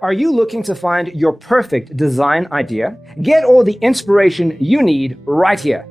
Are you looking to find your perfect design idea? Get all the inspiration you need right here.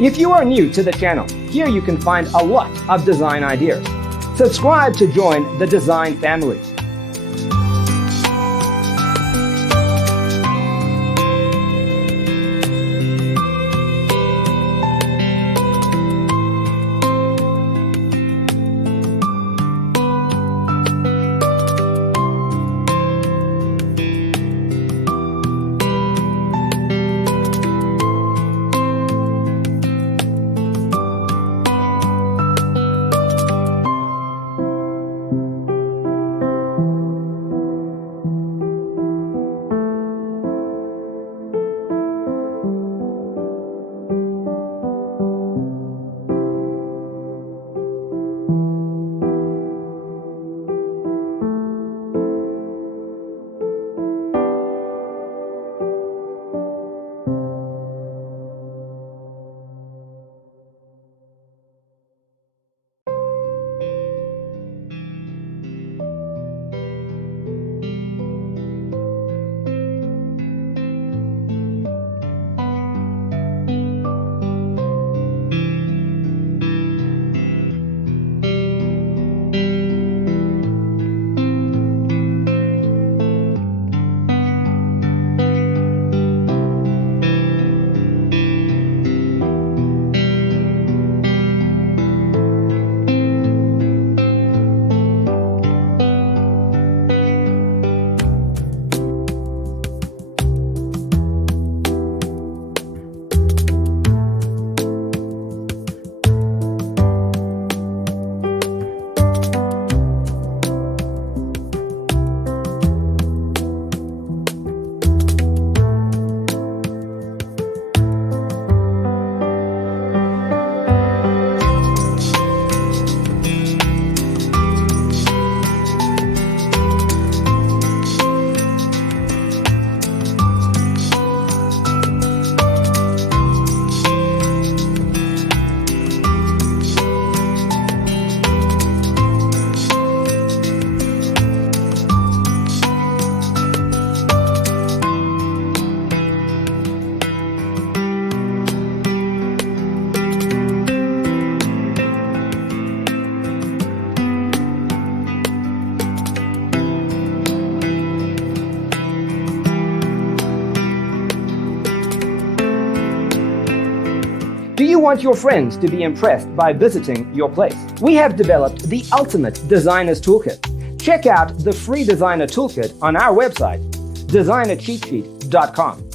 If you are new to the channel, here you can find a lot of design ideas. Subscribe to join the design family. You want your friends to be impressed by visiting your place. We have developed the ultimate designer's toolkit. Check out the free designer toolkit on our website, designercheatsheet.com.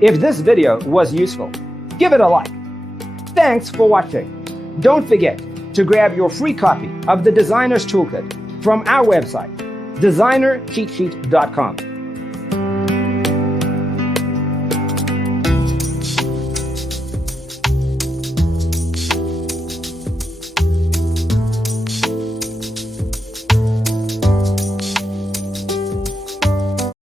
If this video was useful, give it a like. Thanks for watching. Don't forget to grab your free copy of the Designer's Toolkit from our website, designercheatsheet.com.